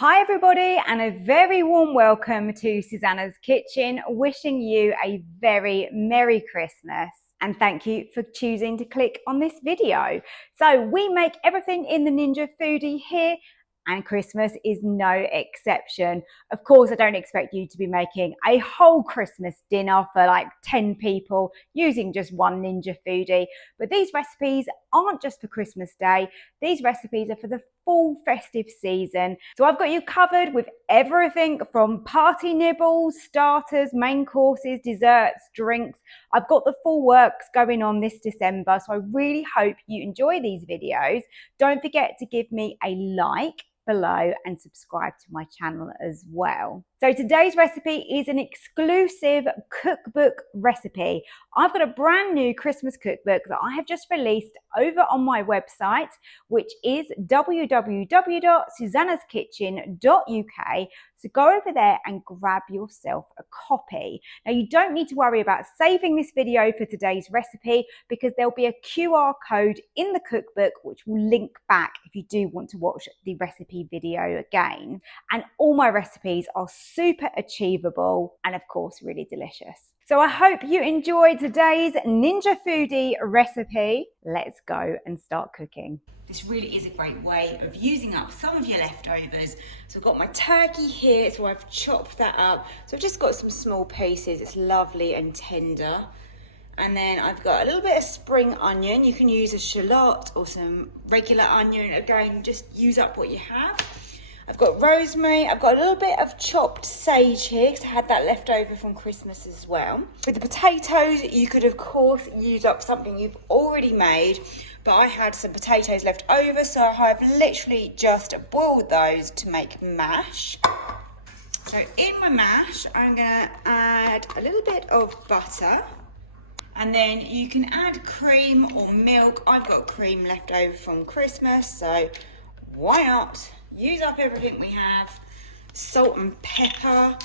Hi everybody, and a very warm welcome to Susannah's Kitchen, wishing you a very Merry Christmas. And thank you for choosing to click on this video. So we make everything in the Ninja Foodi here, and Christmas is no exception. Of course, I don't expect you to be making a whole Christmas dinner for like 10 people using just one Ninja Foodi, but these recipes aren't just for Christmas Day. These recipes are for the full festive season. So I've got you covered with everything from party nibbles, starters, main courses, desserts, drinks. I've got the full works going on this December, so I really hope you enjoy these videos. Don't forget to give me a like below and subscribe to my channel as well. So today's recipe is an exclusive cookbook recipe. I've got a brand new Christmas cookbook that I have just released over on my website, which is www.susannahskitchen.uk. So go over there and grab yourself a copy. Now you don't need to worry about saving this video for today's recipe because there'll be a QR code in the cookbook which will link back if you do want to watch the recipe video again. And all my recipes are super achievable and of course really delicious. So I hope you enjoyed today's Ninja Foodi recipe. Let's go and start cooking. This really is a great way of using up some of your leftovers. So I've got my turkey here, so I've chopped that up. So I've just got some small pieces, it's lovely and tender. And then I've got a little bit of spring onion. You can use a shallot or some regular onion. Again, just use up what you have. I've got rosemary, I've got a little bit of chopped sage here because I had that left over from Christmas as well. With the potatoes, you could of course use up something you've already made, but I had some potatoes left over, so I've literally just boiled those to make mash. So in my mash, I'm gonna add a little bit of butter, and then you can add cream or milk. I've got cream left over from Christmas, so why not? Use up everything we have. Salt and pepper.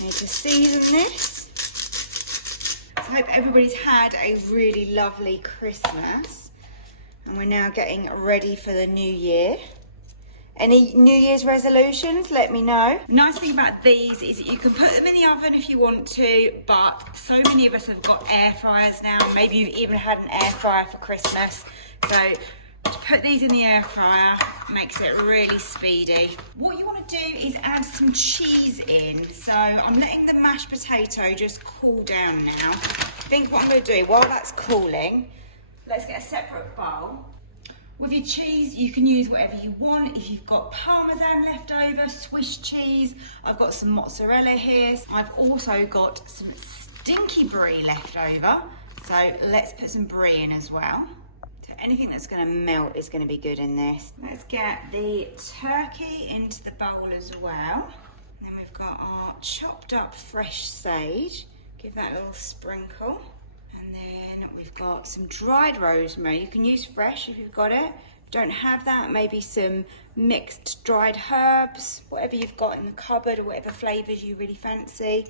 Need to season this. I hope everybody's had a really lovely Christmas. And we're now getting ready for the new year. Any New Year's resolutions? Let me know. Nice thing about these is that you can put them in the oven if you want to, but so many of us have got air fryers now. Maybe you've even had an air fryer for Christmas. So to put these in the air fryer makes it really speedy. What you want to do is add some cheese in. So I'm letting the mashed potato just cool down now. I think what I'm going to do while that's cooling, let's get a separate bowl. With your cheese, you can use whatever you want. If you've got Parmesan left over, Swiss cheese, I've got some mozzarella here. I've also got some stinky brie left over. So let's put some brie in as well. Anything that's going to melt is going to be good in this. Let's get the turkey into the bowl as well. Then we've got our chopped up fresh sage. Give that a little sprinkle. And then we've got some dried rosemary. You can use fresh if you've got it. If you don't have that, maybe some mixed dried herbs, whatever you've got in the cupboard or whatever flavours you really fancy.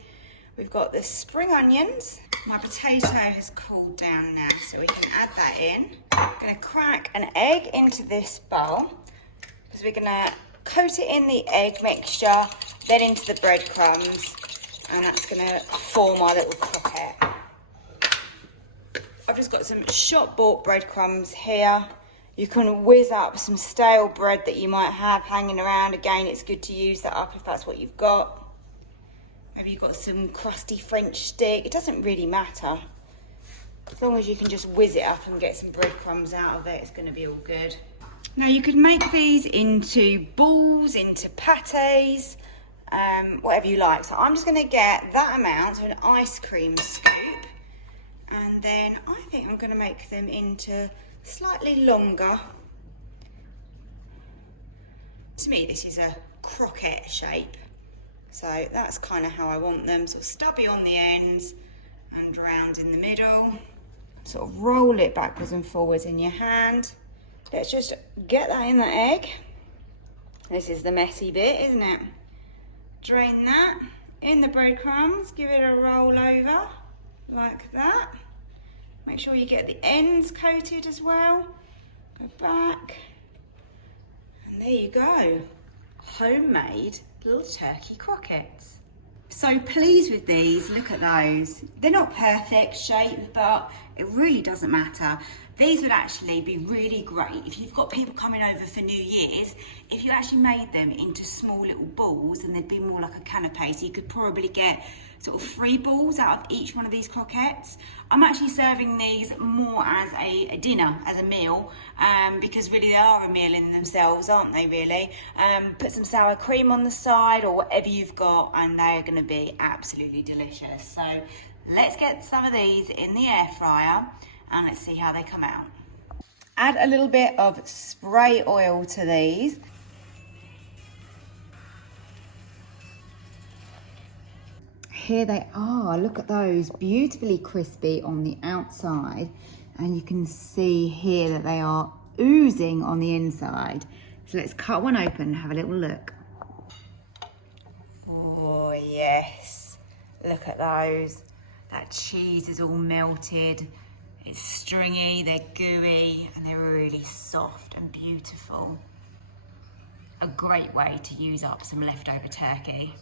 We've got the spring onions. My potato has cooled down now, so we can add that in. I'm gonna crack an egg into this bowl because we're gonna coat it in the egg mixture, then into the breadcrumbs, and that's gonna form our little croquette. I've just got some shop bought breadcrumbs here. You can whiz up some stale bread that you might have hanging around. Again, it's good to use that up if that's what you've got. Maybe you've got some crusty French stick. It doesn't really matter. As long as you can just whiz it up and get some breadcrumbs out of it, it's going to be all good. Now you could make these into balls, into pâtés, whatever you like. So I'm just going to get that amount, so an ice cream scoop. And then I think I'm going to make them into slightly longer. To me, this is a croquette shape. So that's kind of how I want them, sort of stubby on the ends and round in the middle. Sort of roll it backwards and forwards in your hand. Let's just get that in the egg. This is the messy bit, isn't it? Drain that in the breadcrumbs, give it a roll over like that. Make sure you get the ends coated as well. Go back. And there you go. homemade little turkey croquettes. So pleased with these, look at those. They're not perfect shape, but it really doesn't matter. These would actually be really great if you've got people coming over for New Year's. If you actually made them into small little balls, and they'd be more like a canapé, so you could probably get sort of 3 balls out of each one of these croquettes. I'm actually serving these more as a dinner, as a meal, because really they are a meal in themselves, aren't they really? Put some sour cream on the side or whatever you've got, and they're going to be absolutely delicious. So let's get some of these in the air fryer and let's see how they come out. Add a little bit of spray oil to these. Here they are, look at those, beautifully crispy on the outside, and you can see here that they are oozing on the inside. So let's cut one open and have a little look. Oh yes, look at those. That cheese is all melted. It's stringy, they're gooey, and they're really soft and beautiful. A great way to use up some leftover turkey.